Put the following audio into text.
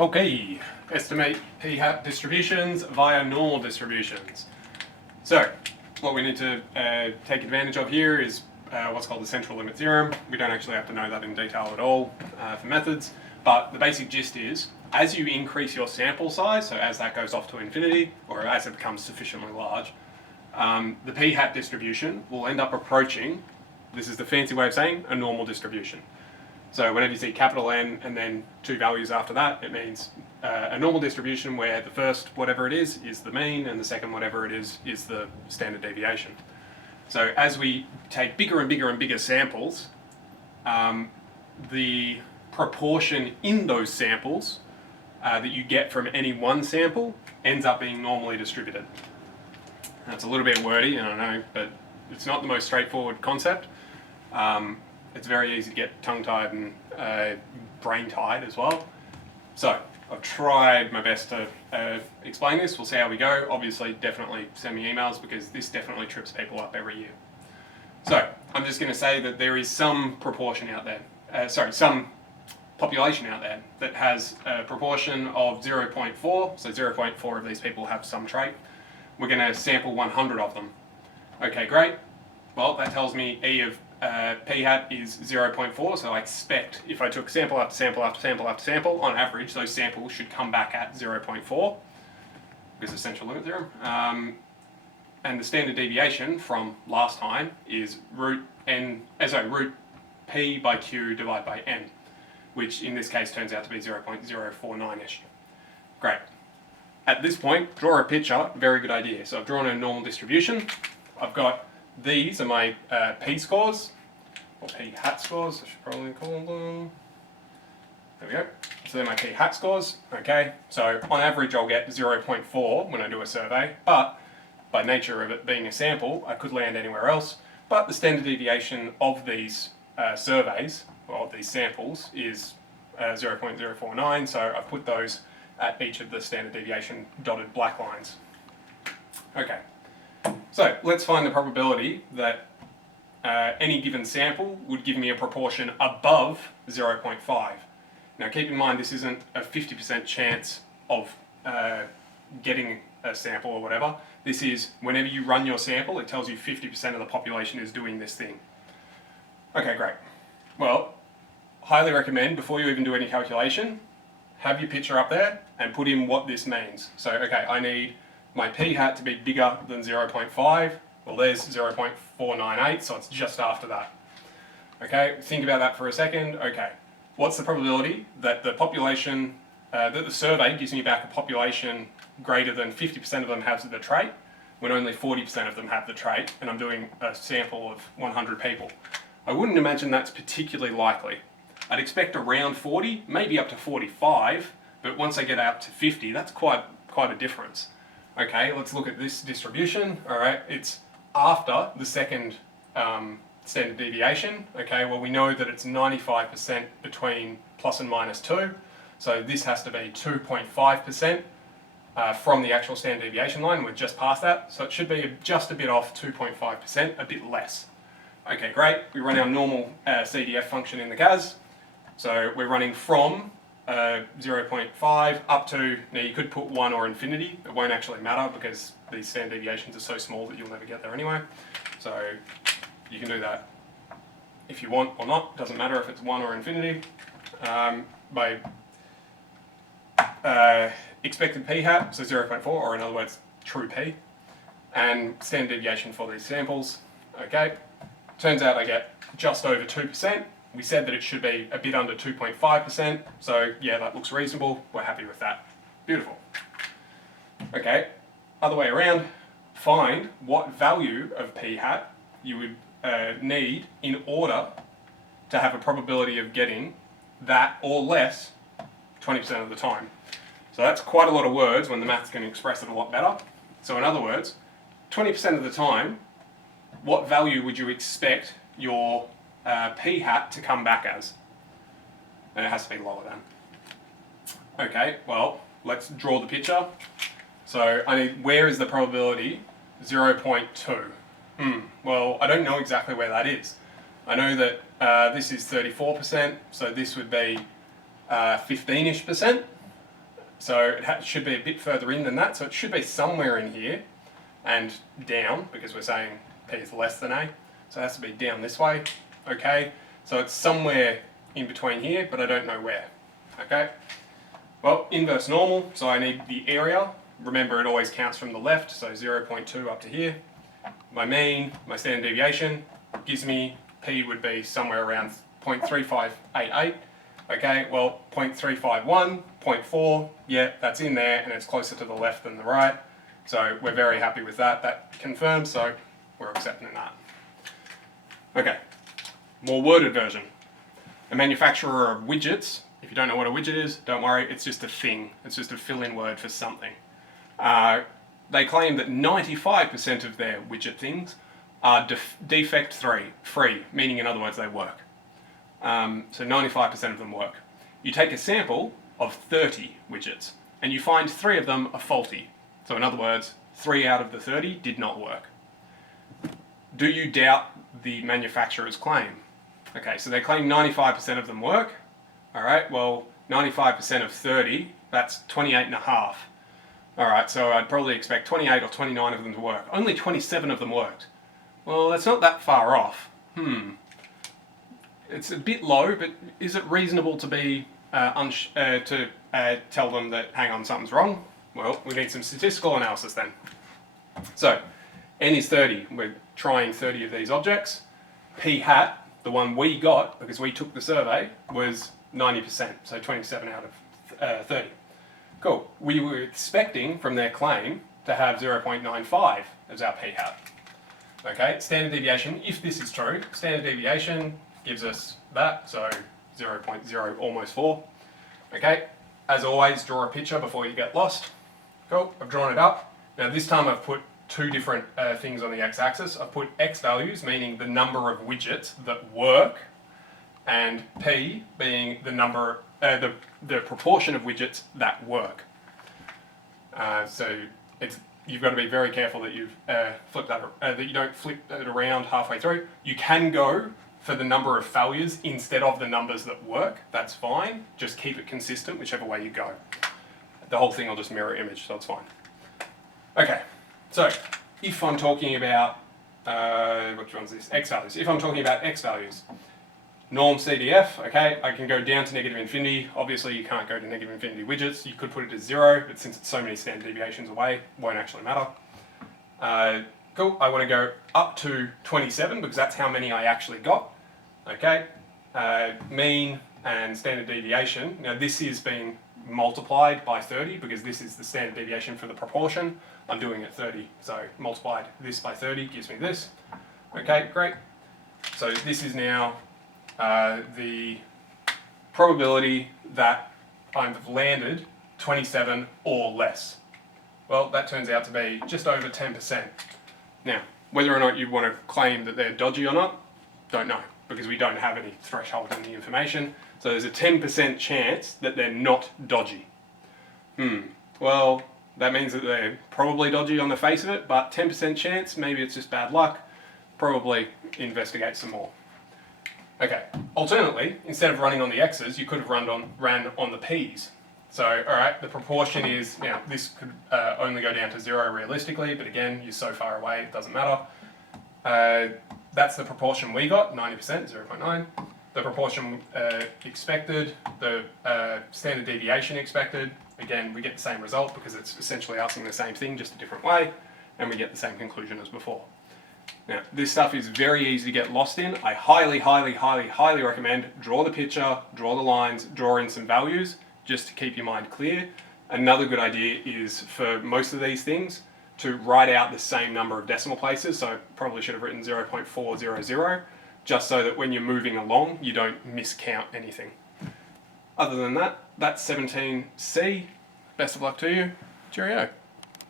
Okay, estimate p-hat distributions via normal distributions. So, what we need to take advantage of here is what's called the central limit theorem. We don't actually have to know that in detail at all for methods, but the basic gist is, as you increase your sample size, so as that goes off to infinity, or as it becomes sufficiently large, the p-hat distribution will end up approaching, this is the fancy way of saying, a normal distribution. So whenever you see capital N and then two values after that, it means a normal distribution where the first whatever it is the mean, and the second whatever it is the standard deviation. So as we take bigger and bigger and bigger samples, the proportion in those samples that you get from any one sample ends up being normally distributed. That's a little bit wordy, and I know, but it's not the most straightforward concept. It's very easy to get tongue-tied and brain-tied as well. So I've tried my best to explain this. We'll see how we go. Obviously, definitely send me emails because this definitely trips people up every year. So I'm just going to say that there is some proportion out there, some population out there that has a proportion of 0.4. So 0.4 of these people have some trait. We're going to sample 100 of them. Okay, great. Well, that tells me E of p-hat is 0.4, so I expect if I took sample after sample after sample after sample, on average those samples should come back at 0.4 because of central limit theorem. And the standard deviation from last time is root p by q divided by n, which in this case turns out to be 0.049ish. Great. At this point, draw a picture, very good idea. So I've drawn a normal distribution. I've got these are my p-scores, or p-hat scores, I should probably call them. There we go. So they're my p-hat scores. Okay, so on average I'll get 0.4 when I do a survey, but by nature of it being a sample, I could land anywhere else. But the standard deviation of these surveys, or of these samples, is 0.049, so I've put those at each of the standard deviation dotted black lines. Okay. So let's find the probability that any given sample would give me a proportion above 0.5. Now keep in mind this isn't a 50% chance of getting a sample or whatever. This is whenever you run your sample, it tells you 50% of the population is doing this thing. Okay, great. Well, highly recommend before you even do any calculation, have your picture up there and put in what this means. So, okay, I need my p-hat to be bigger than 0.5, well there's 0.498, so it's just after that. Okay, think about that for a second. Okay, what's the probability that the population, that the survey gives me back a population greater than 50% of them have the trait, when only 40% of them have the trait, and I'm doing a sample of 100 people? I wouldn't imagine that's particularly likely. I'd expect around 40, maybe up to 45, but once I get out to 50, that's quite a difference. Okay, let's look at this distribution. All right, it's after the second standard deviation. Okay, well we know that it's 95% between plus and minus 2. So this has to be 2.5% from the actual standard deviation line. We're just past that. So it should be just a bit off 2.5%, a bit less. Okay, great. We run our normal CDF function in the CAS. So we're running from 0.5 up to, now you could put 1 or infinity, it won't actually matter because these standard deviations are so small that you'll never get there anyway. So you can do that if you want or not, doesn't matter if it's 1 or infinity. By expected p-hat, so 0.4, or in other words, true p, and standard deviation for these samples. Okay, turns out I get just over 2%. We said that it should be a bit under 2.5%, so yeah, that looks reasonable. We're happy with that. Beautiful. Okay, other way around, find what value of p-hat you would need in order to have a probability of getting that or less 20% of the time. So that's quite a lot of words when the maths can express it a lot better. So in other words, 20% of the time, what value would you expect your p-hat to come back as? And it has to be lower than. Okay, well, let's draw the picture. So I need, where is the probability? 0.2. Well, I don't know exactly where that is. I know that this is 34%, so this would be 15-ish%. So it should be a bit further in than that, so it should be somewhere in here and down, because we're saying P is less than A, so it has to be down this way. Okay, so it's somewhere in between here, but I don't know where. Okay, well, inverse normal, so I need the area. Remember, it always counts from the left, so 0.2 up to here. My mean, my standard deviation, gives me P would be somewhere around 0.3588. Okay, well, 0.351, 0.4, yeah, that's in there, and it's closer to the left than the right. So we're very happy with that. That confirms, so we're accepting that. Okay, more worded version. A manufacturer of widgets, if you don't know what a widget is, don't worry, it's just a thing. It's just a fill-in word for something. They claim that 95% of their widget things are defect-free, meaning in other words they work. So 95% of them work. You take a sample of 30 widgets and you find 3 of them are faulty. So in other words, 3 out of the 30 did not work. Do you doubt the manufacturer's claim? Okay, so they claim 95% of them work. Alright, well, 95% of 30, that's 28.5. Alright, so I'd probably expect 28 or 29 of them to work. Only 27 of them worked. Well, that's not that far off. It's a bit low, but is it reasonable to be tell them that, hang on, something's wrong? Well, we need some statistical analysis then. So, n is 30. We're trying 30 of these objects. P hat, the one we got, because we took the survey, was 90%, so 27 out of 30. Cool. We were expecting from their claim to have 0.95 as our P hat. Okay, standard deviation, if this is true, standard deviation gives us that, so 0.0 almost 4. Okay, as always, draw a picture before you get lost. Cool, I've drawn it up. Now this time I've put 2 different things on the x-axis. I've put x values, meaning the number of widgets that work, and p being the number, the proportion of widgets that work. So you've got to be very careful that you've flipped that, that you don't flip it around halfway through. You can go for the number of failures instead of the numbers that work. That's fine. Just keep it consistent whichever way you go. The whole thing will just mirror image, so it's fine. Okay, so if I'm talking about, which one's this? X values. If I'm talking about X values, norm CDF, okay, I can go down to negative infinity. Obviously you can't go to negative infinity widgets. You could put it to 0, but since it's so many standard deviations away, it won't actually matter. Cool, I want to go up to 27 because that's how many I actually got. Okay, mean and standard deviation. Now this is being multiplied by 30 because this is the standard deviation for the proportion. I'm doing it 30, so multiplied this by 30 gives me this. Okay, great. So this is now the probability that I've landed 27 or less. Well, that turns out to be just over 10%. Now, whether or not you want to claim that they're dodgy or not, don't know, because we don't have any threshold in the information. So there's a 10% chance that they're not dodgy. Well, that means that they're probably dodgy on the face of it, but 10% chance, maybe it's just bad luck. Probably investigate some more. Okay, alternately, instead of running on the X's, you could have ran on the P's. So, alright, the proportion is, now this could only go down to 0 realistically, but again, you're so far away, it doesn't matter. That's the proportion we got, 90%, 0.9. The proportion expected, the standard deviation expected, again, we get the same result because it's essentially asking the same thing, just a different way, and we get the same conclusion as before. Now, this stuff is very easy to get lost in. I highly, highly, highly, highly recommend draw the picture, draw the lines, draw in some values, just to keep your mind clear. Another good idea is for most of these things to write out the same number of decimal places. So I probably should have written 0.400, just so that when you're moving along, you don't miscount anything. Other than that, that's 17C. Best of luck to you. Cheerio.